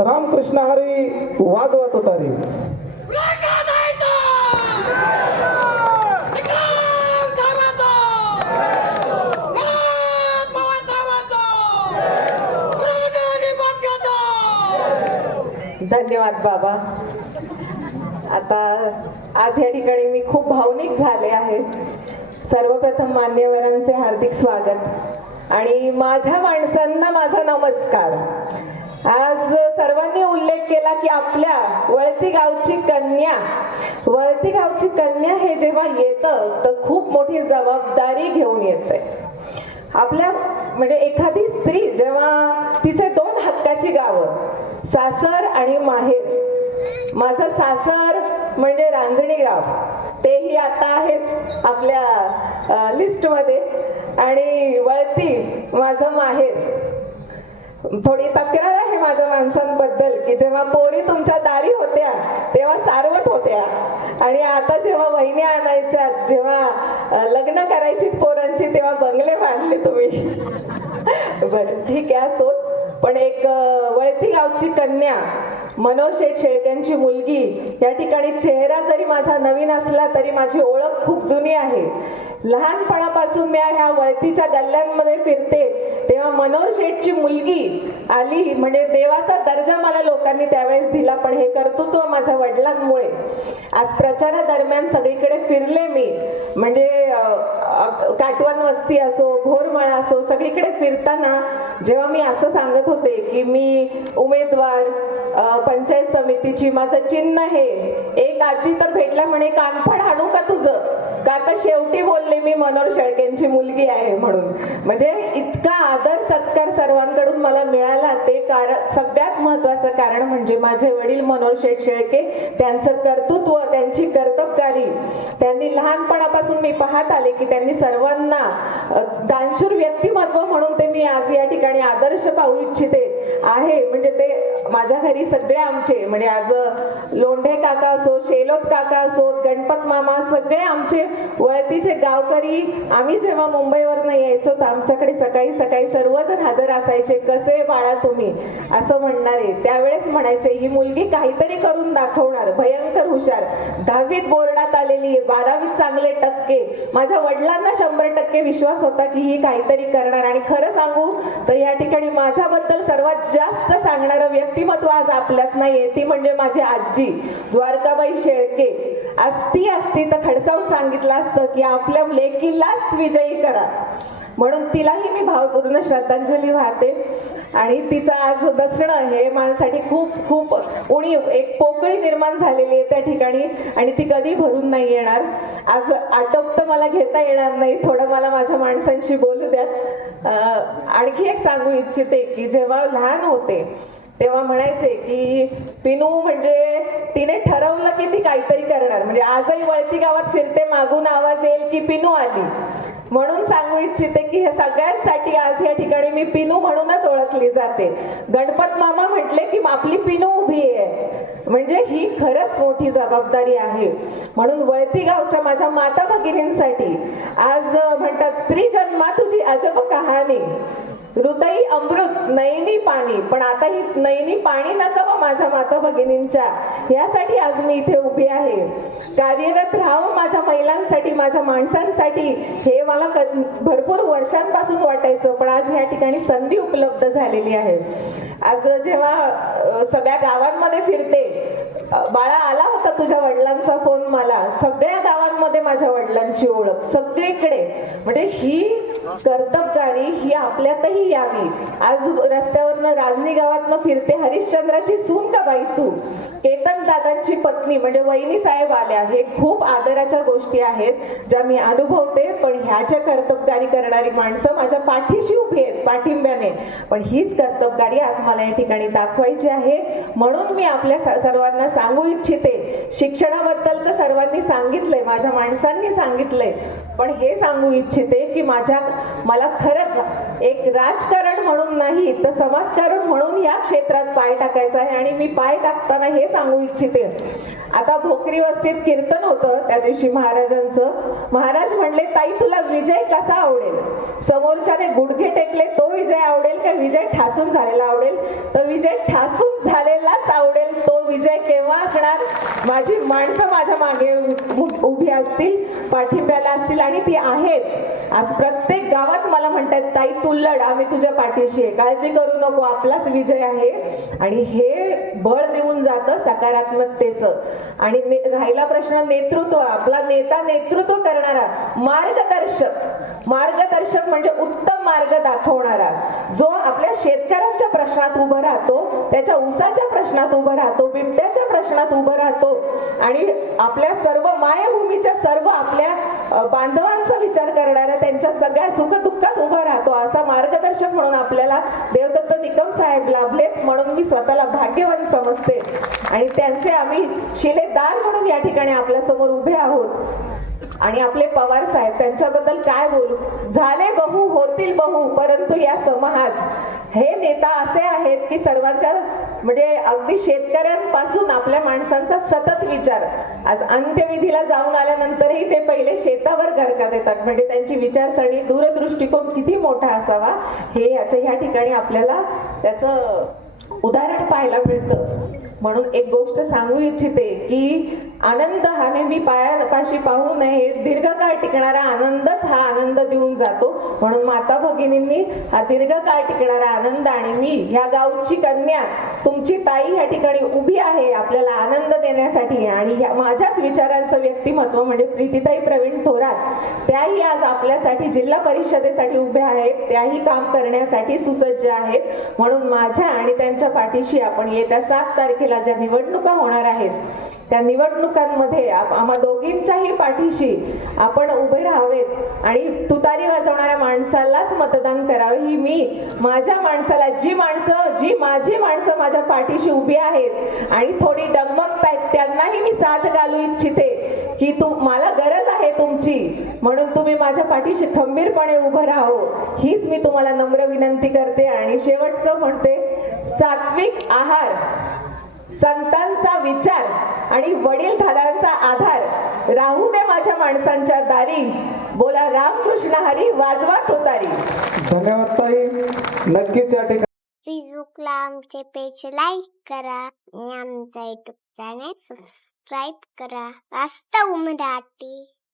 रामकृष्ण हरी वाजवत होता रे. धन्यवाद बाबा. आता आज या ठिकाणी मी खूप भावनिक झाले आहे. सर्वप्रथम मान्यवरांचे हार्दिक स्वागत आणि माझ्या माणसांना माझा नमस्कार. आज सर्वांनी उल्लेख केला की आपल्या वळती गावची कन्या हे जेव्हा येतं तर खूप मोठी जबाबदारी घेऊन येते. आपल्या म्हणजे एखादी स्त्री जेव्हा तिचे दोन हक्काची गावं, सासर आणि माहेर. माझं सासर म्हणजे रांजणी गाव, तेही आता आहेच आपल्या लिस्टमध्ये, आणि वळती माझं माहेर. थोडी तक्रार आहे माझ्या माणसांबद्दल की जेव्हा पोरी तुमच्या दारी होत्या तेव्हा सारवत होत्या, आणि आता जेव्हा वहिन्या आणायच्या, जेव्हा लग्न करायची पोरांची, तेव्हा बंगले बांधले तुम्ही. बरं ठीक आहे, असो. पण एक वळती गावची कन्या, मनोज शेठ शेळक्यांची मुलगी, या ठिकाणी चेहरा जरी माझा नवीन असला तरी माझी ओळख खूप जुनी आहे. लहानपणापासून मी ह्या वळतीच्या गल्ल्यांमध्ये फिरते तेव्हा मनोज शेठची मुलगी आली म्हणजे देवाचा दर्जा मला लोकांनी त्यावेळेस दिला. पण हे कर्तृत्व माझ्या वडिलांमुळे. आज प्रचारादरम्यान सगळीकडे फिरले मी, म्हणजे काटवण वस्ती असो, भोरमळा असो, सगळीकडे फिरताना जेव्हा मी असं सांगत होते की मी उमेदवार पंचायत समितीची, माझं चिन्ह हे, एक आजी तर भेटला म्हणे कानफड हाणू का तुझं, का आता शेवटी बोलले मी मनोज शेळकेंची मुलगी आहे म्हणून. म्हणजे इतका आदर सत्कार सर्वांकडून मला मिळाला. ते कारण, सगळ्यात महत्वाचं कारण म्हणजे माझे वडील मनोज शेठ शेळके, त्यांचं कर्तृत्व, त्यांची कर्तबगारी. त्यांनी लहानपणापासून मी पाहत आले की त्यांनी सर्वांना दानशूर व्यक्तिमत्व म्हणून ते मी आज या ठिकाणी आदर्श पाहू इच्छिते आहे. म्हणजे ते माझ्या घरी सगळे आमचे, म्हणजे आज लोंढे काका असो, शेलोत काका असो, गणपत मामा, सगळे आमचे वळतीचे गावकरी. आम्ही जेव्हा मुंबईवरनं यायचो तर आमच्याकडे सकाळी सकाळी सर्वजण हजर असायचे. कसे बाळा तुम्ही, असं म्हणणारे. त्यावेळेस म्हणायचे ही मुलगी काहीतरी करून दाखवणार, भयंकर हुशार, 10वीत बोर्डात आलेली, 12वीत चांगले टक्के. माझ्या वडिलांना 100% विश्वास होता की ही काहीतरी करणार. आणि खरं सांगू तर या ठिकाणी माझ्याबद्दल सर्वात जास्त सांगणारं व्यक्तिमत्व आज आपल्यात नाहीये, ती म्हणजे माझी आजी द्वारकाबाई शेळके. असती तर खडसावून सांगितलं असतं की आपल्या लेकीलाच विजयी करा, म्हणून तिलाही मी भावपूर्ण श्रद्धांजली वाहते. आणि तिचं आज दसणं हे माझ्यासाठी खूप खूप उणीव, एक पोकळी निर्माण झालेली आहे त्या ठिकाणी, आणि ती कधी भरून नाही येणार. आज आटोप तर मला घेता येणार नाही, थोडं मला माझ्या माणसांशी बोलू द्यात. आणखी एक सांगू इच्छिते की जेव्हा लहान होते तेव्हा म्हणायचे की पिनू म्हणजे तिने ठरवलं की ती काहीतरी करणार. म्हणजे आजही वळती गावात फिरते, मागून आवाज येईल की पिनू आली. म्हणून सांगू इच्छिते की हे सगळ्यांसाठी आज या ठिकाणी मी पिनू म्हणूनच ओळखली जाते. गणपत मामा म्हटले की आपली पिनू उभी आहे, म्हणजे ही खरंच मोठी जबाबदारी आहे. म्हणून वळती गावच्या माझ्या माता भगिनींसाठी आज म्हणतात स्त्री जन्मा तुझी अजब कहाणी, हृदयी अमृत नयनी पाणी. पण आता ही नयनी पाणी नसावं माझ्या माता भगिनींच्या, यासाठी आज मी इथे उभी आहे. कार्यरत राहावं माझ्या महिलांसाठी, माझ्या माणसांसाठी, हे मला भरपूर वर्षांपासून वाटायचं. पण आज या ठिकाणी संधी उपलब्ध झालेली आहे. आज जेव्हा सगळ्या गावांमध्ये फिरते, बाळा आला होता तुझ्या वडिलांचा फोन मला, सगळ्या गावांमध्ये माझ्या वडिलांची ओळख सगळीकडे. म्हणजे ही कर्तबगारी ही आपल्यातही यावी. आज रस्त्यावरनं राजनी गावातनं फिरते, हरिश्चंद्राची सून का बाई तू, केतन दादांची पत्नी म्हणजे वहिनी साहेब आल्या. हे खूप आदराच्या गोष्टी आहेत ज्या मी अनुभवते. पण ह्याच्या कर्तबगारी करणारी माणसं माझ्या पाठीशी उभी आहेत पाठिंब्याने. पण हीच कर्तबगारी आज मला या ठिकाणी दाखवायची आहे. म्हणून मी आपल्या सर्वांना सांगू इच्छिते, शिक्षणाबद्दल तर सर्वांनी सांगितलंय, माझ्या माणसांनी सांगितलंय, पण हे सांगू इच्छिते की मला खरंच एक राजकारण म्हणून नाही तर समाजकारण म्हणून या क्षेत्रात पाय टाकायचा आहे. आणि मी पाय टाकताना हे सांगू इच्छिते, आता भोकरी वस्तीत कीर्तन होतं त्या दिवशी महाराजांचं. महाराज म्हणले ताई तुला विजय कसा आवडेल, समोरच्याने गुडघे टेकले तो विजय आवडेल का विजय ठासून झालेला आवडेल. तर विजय ठासून झालेला तेव्हा असणार माझी माणसं माझ्या मागे उभी असतील, पाठिंब्याला असतील आणि ती आहेत. आज प्रत्येक गावात मला म्हणतात, ताई तू लढ, आम्ही तुझ्या पाठीशी आहे, काळजी करू नको, आपलाच विजय आहे. आणि हे बळ देऊन जातं सकारात्मकतेचं. आणि राहिला प्रश्न नेतृत्व, आपला नेता नेतृत्व करणारा, मार्गदर्शक म्हणजे उत्तम मार्ग दाखवणारा, जो आपल्या शेतकऱ्यांच्या प्रश्नात उभं राहतो, त्याच्या ऊसाच्या प्रश्नात उभं राहतो, बिबट्याच्या प्रश्नात उभं राहतो आणि आपल्या सर्व मायभूमीच्या सर्व आपल्या बांधवांचा विचार करणारा, त्यांच्या सगळ्या सुखदुःखात उभा राहतो, असा मार्गदर्शक म्हणून आपल्याला देवदत्त निकम साहेब लाभलेत. म्हणून मी स्वतःला भाग्यवान समजते आणि त्यांचे आम्ही शिलेदार म्हणून या ठिकाणी आपल्या समोर उभे आहोत. आणि आपले पवार साहेब, त्यांच्याबद्दल काय बोलू, झाले बहु होतील बहु परंतु या समाज. हे नेता असे आहेत की सर्वांच्या म्हणजे अगदी शेतकऱ्यांपासून आपल्या माणसांचा सतत विचार. आज अंत्यविधीला जाऊन आल्यानंतरही ते पहिले शेतावर गरका देतात, म्हणजे त्यांची विचारसरणी, दूरदृष्टिकोन किती मोठा असावा हे ह्या ठिकाणी आपल्याला त्याचं उदाहरण पाहायला मिळतं. म्हणून एक गोष्ट सांगू इच्छिते की आनंद हा नेहमी पायापाशी पाहू नये, दीर्घकाळ टिकणारा आनंदच हा आनंद देऊन जातो. म्हणून माता भगिनींनी हा दीर्घकाळ टिकणारा आनंद, आणि मी ह्या गावची कन्या, तुमची ताई ह्या ठिकाणी उभी आहे आपल्याला आनंद देण्यासाठी. आणि माझ्याच विचारांचं व्यक्तिमत्व म्हणजे प्रीतीताई प्रवीण थोरात, त्याही आज आपल्यासाठी जिल्हा परिषदेसाठी उभ्या आहेत, त्याही काम करण्यासाठी सुसज्ज आहेत. म्हणून माझ्या आणि त्यांच्या पाठीशी आपण येत्या 7 तारखेला ज्या निवडणुका होणार आहेत त्या निवडणुकांमध्ये आम्हा दोघींच्याही पाठीशी आपण उभे राहावेत आणि तुतारी वाजवणाऱ्या माणसालाच मतदान करावे. ही मी माझ्या माणसाला, जी माझी माणसं माझ्या पाठीशी उभी आहेत आणि थोडी डगमगतायत, त्यांनाही मी साथ घालू इच्छिते की मला गरज आहे तुमची, म्हणून तुम्ही माझ्या पाठीशी खंबीरपणे उभं राहावं, हीच मी तुम्हाला नम्र विनंती करते. आणि शेवटचं म्हणते, सात्विक आहार, संतांचा विचार आणि वडीलधाऱ्यांचा आधार राहू दे माझ्या माणसांच्या दारी. बोला रामकृष्ण हरी, वाजवा तुतारी. धन्यवाद ताई. नक्कीच या ठिकाणी फेसबुकला आमचे पेज लाईक करा आणि आमचा युट्यूब चॅनेल सबस्क्राईब करा. वास्तव मराठी.